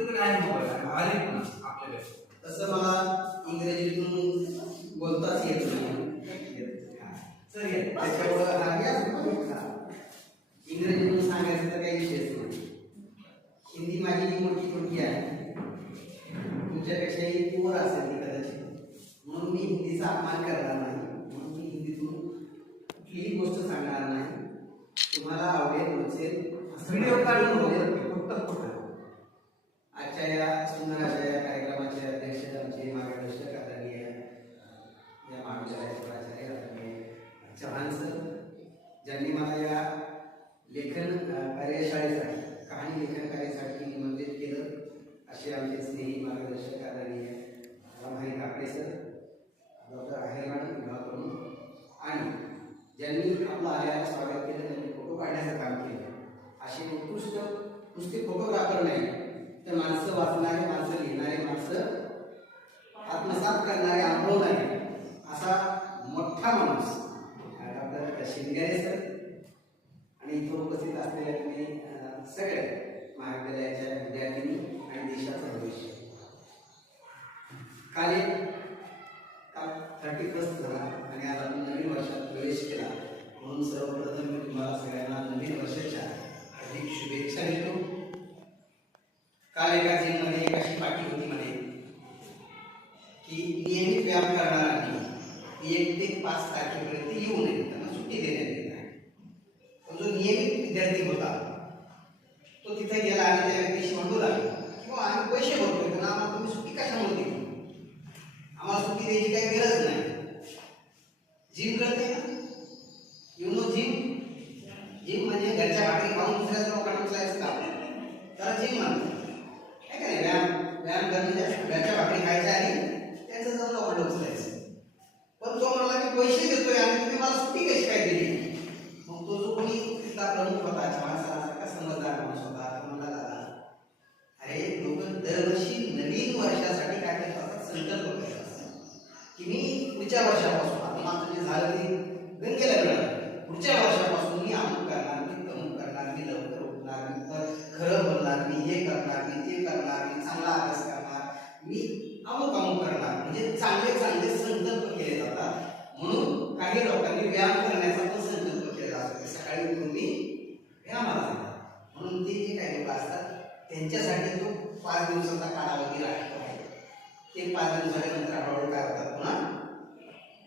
प्रत्येकाकडे आहे मोबाईल, आले पण आपल्याकडे. तसं मला इंग्रजीतून बोलताच येत नाही. सर ये त्याच्यामुळं इंग्रजीतून सांगायचं तर काही विषयच नाही. हिंदी माझी मोठी छोटी आहे, तुमच्यापेक्षाही पोर असेल ती कदाचित, म्हणून मी हिंदीचा अपमान करणार नाही. म्हणून मी हिंदीतून कुठलीही गोष्ट सांगणार नाही. तुम्हाला आवडेल रुचेल व्हिडिओ काढून फक्त फोटो. आजच्या या सुंदर अशा या कार्यक्रमाचे अध्यक्ष आमचे मार्गदर्शक आदरणीय या महाविद्यालयाचे प्राचार्य आदरणीय चव्हाण सर, ज्यांनी मला या लेखन कार्यशाळेसाठी, कहाणी लेखन कार्यासाठी निमंत्रित केलं, असे आमचे स्नेही मार्गदर्शक आदरणीय रामभाई काकडे सर, डॉक्टर आहेरराण विभाग प्रमुख, आणि ज्यांनी आपलं आल्याला स्वागत केलं, त्यांनी फोटो काढण्याचं काम केलं. असे उत्कृष्ट नुसते फोटोग्राफर नाही तर माणसं वाचणारे, माणसं लिहिणारे, माणसं आत्मसात करणारे, अनुभवणारे असा मोठा माणूस डॉक्टर शिंगारे सर, आणि इथं उपस्थित असलेल्या तुम्ही सगळ्या महाविद्यालयाच्या विद्यार्थिनी आणि देशाचं भविष्य. काल 31 झाला आणि आज आपण नवीन वर्षात प्रवेश केला, म्हणून सर्वप्रथम मी तुम्हाला सगळ्यांना नवीन वर्षाच्या अधिक शुभेच्छा देतो. काल एका जिममध्ये एक अशी पाठी होती म्हणे की नियमित व्यायाम करणाऱ्यांनी 1 ते 5 तारखेपर्यंत येऊ नये, त्यांना सुट्टी देण्यात येत नाही. पण जो नियमित विद्यार्थी होता तो तिथे गेला आणि त्या व्यक्तीशी म्हणू लागला किंवा आम्ही पैसे भरतोय पण आम्हाला तुम्ही सुट्टी कशामुळे दिली, आम्हाला सुट्टी द्यायची काही गरज नाही. जिम करते ना, यू नो जिम. जिम म्हणजे घरच्या भाकरी खाऊन दुसऱ्या लोकांना उचलायचं काम, त्याला जिम म्हणतात. काय का नाही, व्यायाम करणं म्हणजे घरच्या भाकरी खायच्या आणि त्यांचं जाऊन लोकांना उचलायचं. पण तो म्हणाला की पैसे देतोय आणि तुम्ही मला सुट्टी कशी काय दिली. मग तो जो कोणी तिथला प्रमुख होता, चव्हाणसारखा समजदार माणूस होता, तो म्हणाला अरे लोक दरवर्षी नवीन वर्षासाठी काय करतात, संकल्प करतात की मी पुढच्या वर्षापासून, आता मागचं जे झालं ते गंगेला मिळालं, पुढच्या वर्षापासून मी अमुक करणार, मी तमुक करणार, मी लवकर उठणार, मी खरं बोलणार, मी हे करणार, मी ते करणार, मी चांगला अभ्यास करणार, मी अमुक अमुक करणार. म्हणजे चांगले चांगले संकल्प केले जातात. म्हणून काही लोकांनी व्यायाम करण्याचा पण संकल्प केला जातो. सकाळी उठून मी व्यायामाला जाणार, म्हणून ते जे काही लोक असतात त्यांच्यासाठी तो 5 दिवसाचा कालावधी राखतो आहे. ते 5 दिवसाच्या नंतर हळूहळू काय होतात, पुन्हा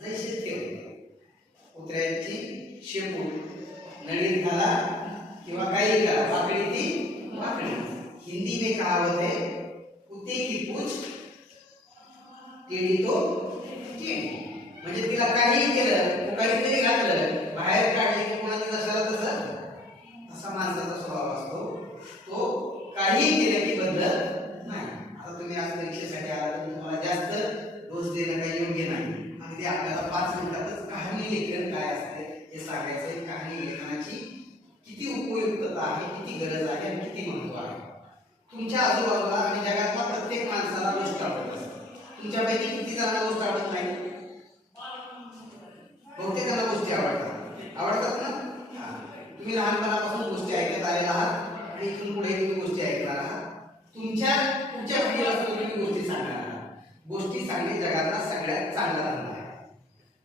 जैसे ते कुत्र्याची शेपूट नळीत घाला किंवा काही करा, वाकडी ती वाकडी. हिंदी में कहावत है, कुत्ते की पूछ टेढ़ी तो टेढ़ी. म्हणजे तिला काही केलं, काहीतरी घातलं, बाहेर काढले की पुन्हा तिला जशाला तसं. असा माणसाचा स्वभाव असतो, तो काही केलं की बदलत नाही. आता तुम्ही आज परीक्षेसाठी आला तर तुम्हाला जास्त डोस देणं काही योग्य नाही. आणि ते आपल्याला 5 मिनिटातच कहाणी लेखन काय असते हे सांगायचं. कहाणी लेखनाची किती उपयुक्तता आहे, किती गरज आहे आणि किती महत्व आहे. तुमच्या आजूबाजूला आणि जगातल्या प्रत्येक माणसाला गोष्ट आवडत असते. तुमच्यापैकी किती जणांना गोष्ट आवडत नाही? बहुतेकांना गोष्टी आवडतात ना. तुम्ही लहानपणापासून गोष्टी ऐकत आलेला आहात आणि इथून पुढे तुम्ही गोष्टी ऐकणार आहात. तुमच्या पुढच्या पिढीला तुम्ही गोष्टी सांगणार आहात. गोष्टी सांगणे जगातला सगळ्यात चांगला धंदा आहे.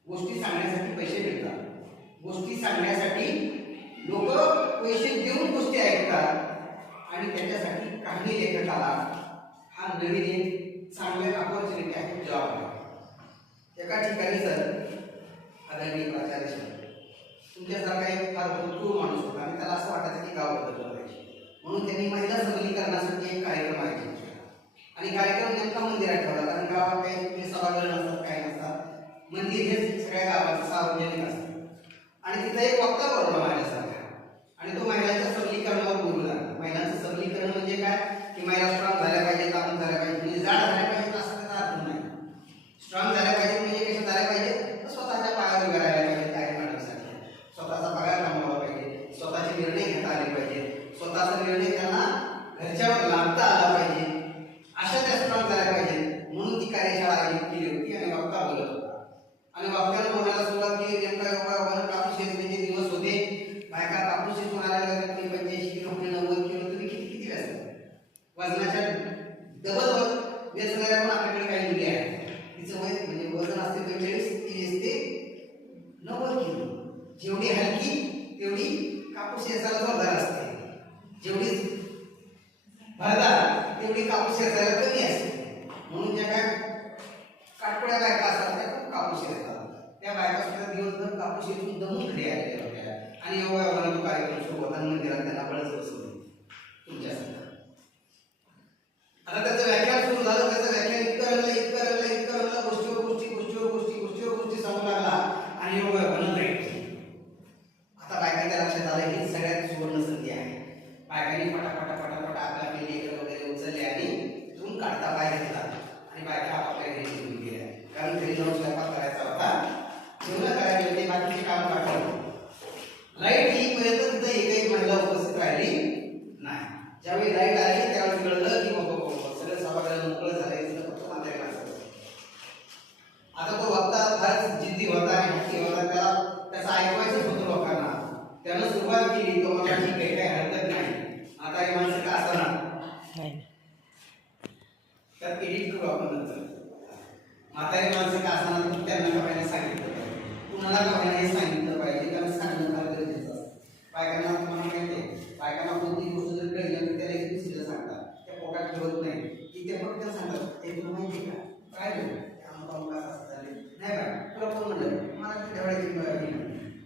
गोष्टी सांगण्यासाठी पैसे मिळतात, गोष्टी सांगण्यासाठी लोक पैसे देऊन गोष्टी ऐकतात, आणि त्याच्यासाठी कहाणी लेखकाला हा नवीन एक चांगला अपॉर्च्युनिटी आहे, जॉब आहे. एका ठिकाणी सर आदरणीय प्राचार्य सर तुमच्यासारखा एक फार भरपूर माणूस होता आणि त्याला असं वाटायचं की गाव बदललं पाहिजे, म्हणून त्यांनी महिला सबलीकरणासाठी एक कार्यक्रम आयोजित केला. आणि कार्यक्रम नेमका मंदिरात ठेवला, कारण गावात काही सभागृह नसतात, काही नसतात. मंदिर हे सगळ्या गावाचं सार्वजनिक असतं. आणि तिथे एक वक्ता बोलवला माझ्यासारखा, आणि तो महिलांच्या सबलीकरणावर बोलू लागला. महिलांचं सबलीकरण म्हणजे काय की महिला स्ट्रॉंग झाल्या पाहिजे, ताकद झाल्या पाहिजे, म्हणजे जाड झाल्या पाहिजे असं त्याचा अर्थ नाही. स्ट्रॉंग झाल्या पाहिजे म्हणजे कशा झाल्या पाहिजे तर स्वतःच्या पायावर उभ्या राहायला पाहिजे. काय मॅडमसाठी स्वतःचा पगार कमवायला पाहिजे, स्वतःचे निर्णय घेता आले पाहिजे, स्वतःचा निर्णय त्यांना घरच्यावर लादता आला पाहिजे, अशा त्या स्ट्रॉंग झाल्या पाहिजे. म्हणून ती कार्यशाळा आयोजित केली होती आणि वक्ता बोलत होता. आणि वक्त्यानं बोलायला सुरुवात केली. नेमका योगायोगानं कापूस शेतीचे दिवस होते. बायका कापूस शेतून आल्या, 85 किलो 90 किलो, तुम्ही किती व्यस्त वजनाच्या डबल व्यसनाला पण आपल्याकडे काही मुली आहेत. तिचं वय म्हणजे वजन असते 45, ती असते 90 किलो. जेवढी हलकी तेवढी कापूस वेचायला जोरदार असते, जेवढी भरदार तेवढी कापूस वेचायला कमी असते. म्हणून ज्या काय काटकोड्या बायका असतात त्या खूप कापूस येतात. त्या बायका सुद्धा दिवसभर कापूस येऊन दमून घरी आलेल्या होत्या आणि एवढा कार्यक्रम सुरू होता. मंदिरात त्यांना बळच बसवलं तुमच्यासाठी. आता त्याचं व्याख्यान सुरू झालं. त्याचं व्याख्यान इतकं रंगलं गोष्टीवर गोष्टी सांगू लागला आणि एवढं बनत राहील. आता बायकांच्या लक्षात आलं ही सगळ्यात सुवर्ण संधी आहे. बायकांनी पटापट आपल्या लेकर वगैरे उचलले आणि इथून काढता बाय घेतला आणि बायका आपापल्या घरी निघून गेल्या. कारण घरी जाऊन स्वयंपाक करायचा होता, जेवण करायचे होते, बाकीचे काम पाठवलं. लाईट येईपर्यंत तिथं एकही महिला उपस्थित राहिली नाही. ज्यावेळी लाईट आली त्यावेळी कळलं की बाबा सगळं सभागृह मोकळं झालंय, फक्त मात्र आता तो वक्ता फारच जिद्दी होता आणि हट्टी होता. त्याचं ऐकवायचंच होतं लोकांना. त्यानं सुरुवात केली, तो मला ठीक आहे, काही हरकत नाही. आता हे माणसं का असणार त्यात एडिट करू आपण नंतर. म्हातारी माणसं का असणार त्यांना का पाहिजे सांगितलं पाहिजे, कुणाला का पाहिजे हे सांगितलं पाहिजे. कारण सांगणं फार गरजेचं असतं. बायकांना तुम्हाला माहिती आहे, बायकांना कोणती गोष्ट जर कळली तर त्याला एक दुसरीला सांगतात, त्या पोटात ठेवत नाही. की त्या फक्त सांगतात हे तुला माहिती आहे का काय झालं नाही बा तुला कोण म्हणलं मला ठेवायची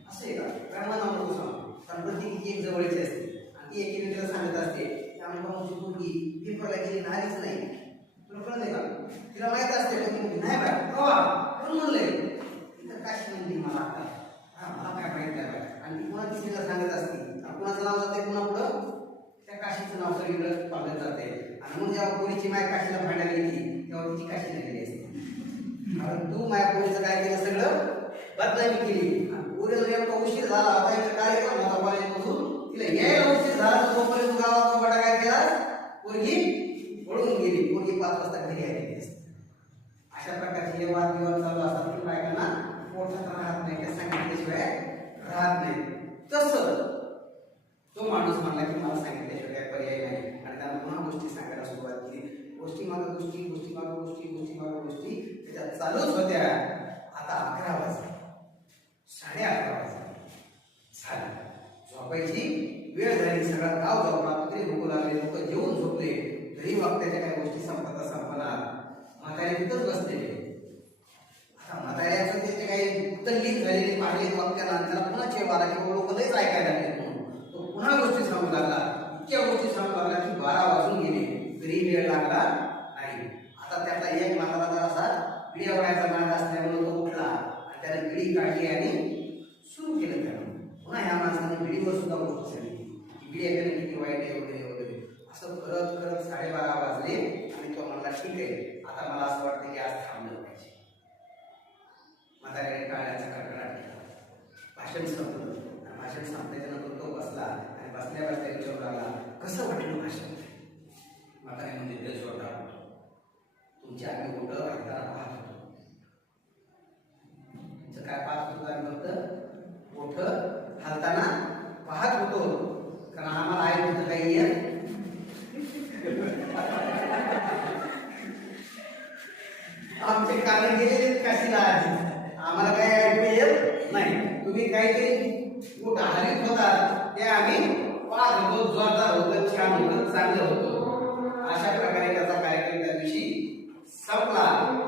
असं आहे का काय मला नको सांग. कारण प्रत्येकीची एक जवळची असते आणि ती एकीमेकीला सांगत असते. त्यामुळे मुलगी पेपरला गेली नाहीच नाही, तुला कळत नाही का, तिला माहित असते नाही बा कोण म्हणलंय तिथं काय म्हणते मला आता मला काय माहित नाही बा. आणि ती पुन्हा तिसरीला सांगत असते. कुणाचं नाव जाते पुन्हा पुढं त्या काशीचं नाव सगळीकडे पाळलं जाते. आणि मग जेव्हा पोरीची माय काशीला भांडायला गेली तेव्हा तिची काशी नाही गेली असते. कारण तू माझ्या पोरीचं काय केलं सगळं बदनामी केली. पोरीला नेमका उशीर झाला होता एक कार्यक्रम होता कॉलेजमधून, तिला यायला उशीर झाला तर तोपर्यंत गावात बडा काय केला पोरगी पळून गेली. पोरगी 5 वाजता घरी आलेली असते. अशा प्रकारचे हे वादविवाद चालू असतात की बायकांना पोटात राहत नाही, त्या सांगितल्याशिवाय राहत नाही. तसं तो माणूस म्हणला की मला सांगितल्याशिवाय काय पर्याय नाही आणि त्याला पुन्हा गोष्टी सांगायला सुरुवात केली. गोष्टी मागं गोष्टी त्याच्यात चालूच होत्या. आता 11 वाजले, 11:30 वाजले, झोपायची वेळ झाली. सगळा गाव झोपला, कुत्रे भुकू लागले, लोक जेवून झोपले. तरी वक्त्याच्या काही गोष्टी संपणार. म्हातारे तिथंच बसलेले. आता म्हाताऱ्याचं त्याचे काही तल्लीन झालेली पाहिजे वक्त्याला, त्याला पुन्हा चेव आला की लोक लयच ऐकायला लागले. तो पुन्हा गोष्टी सांगू लागला. इतक्या गोष्टी सांगू लागला की 12 वाजून गेले तरी वेळ लागला नाही. आता त्यातला एक म्हातारा जरासा बिड्या वडायचा नाद असल्यामुळे तो उठला आणि त्याने बिडी काढली आणि सुरू केलं. त्यानं पुन्हा ह्या माणसाने बिडीवर सुद्धा गोष्ट सांगितली की बिड्या करणं किती वाईट आहे वगैरे वगैरे. असं करत 12:30 वाजले आणि तो म्हणला ठीक आहे आता मला असं वाटतं की आज थांबलं पाहिजे. म्हाताऱ्याने टाळ्याचा कडकडाट केला. भाषण संपलं. भाषण संपल्याच्यानंतर तो बसला आणि बसल्या विचारू लागला कसं वाटलं भाषण. म्हातारे म्हणजे दिल जोरदार होतो. तुमच्या आम्ही मोठं हाताला पाहत होतो. तुमचं काय पाहत होतो आम्ही फक्त मोठं हालताना पाहत होतो. कारण आम्हाला आहे होतं काही येत आमचे कारण गेलेले काशीला आधी आम्हाला काही ऐकू येत नाही. तुम्ही काहीतरी मोठा हरीत होता ते आम्ही पाहत होतो. जोरदार होतं, छान होतं, चांगलं होतं. अशा प्रकारे त्याचा कार्यक्रम त्या दिवशी संपला.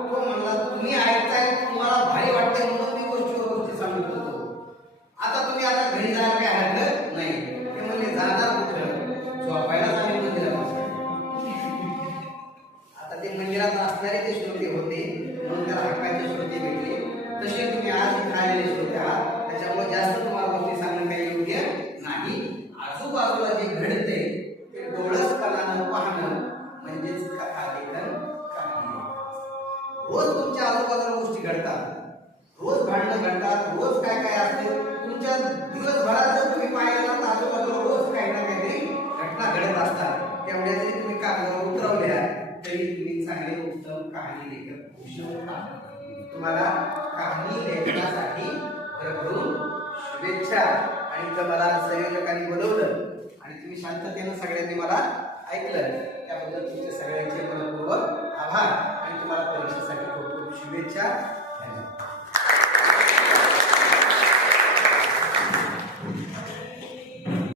तो म्हणला तुम्ही ऐकताय, तुम्हाला भारी वाटतंय म्हणून मी गोष्टी सांगत होतो. आता तुम्ही आता घरी जायला काही हरकत नाही. ते म्हणजे जाणार कुठं, झोपायलाच आम्ही मंदिरात. आता ते मंदिरात असणारे ते श्रोते होते म्हणून त्याला हक्काचे श्रोते भेटले. तसे तुम्ही आज खालेले श्रोते आहात, त्याच्यामुळे जास्त तुम्हाला गोष्टी सांगणं काही योग्य नाही. आजूबाजूला जे घडते ते डोळसपणानं पाहणं म्हणजेच कथा लेखन कहाणी. रोज तुमच्या आजूबाजूला गोष्टी घडतात, रोज भांडणं घडतात, रोज काय काय असते तुमच्या दिवसभरात जर तुम्ही पाहिलं तर आजूबाजूला रोज काही ना काहीतरी घटना घडत असतात. तेवढ्या जरी तुम्ही कागदावर उतरवल्या तरी तुम्ही चांगले उत्तम कहाणी लेखक होऊ शकता. तुम्हाला कहाणी लेखनासाठी भरभरून शुभेच्छा. आणि जर मला संयोजकांनी बोलवलं आणि तुम्ही शांततेनं सगळ्यांनी मला ऐकलं त्याबद्दल तुमचे सगळ्यांचे मनपूर्वक आभार आणि तुम्हाला परीक्षेसाठी खूप खूप शुभेच्छा.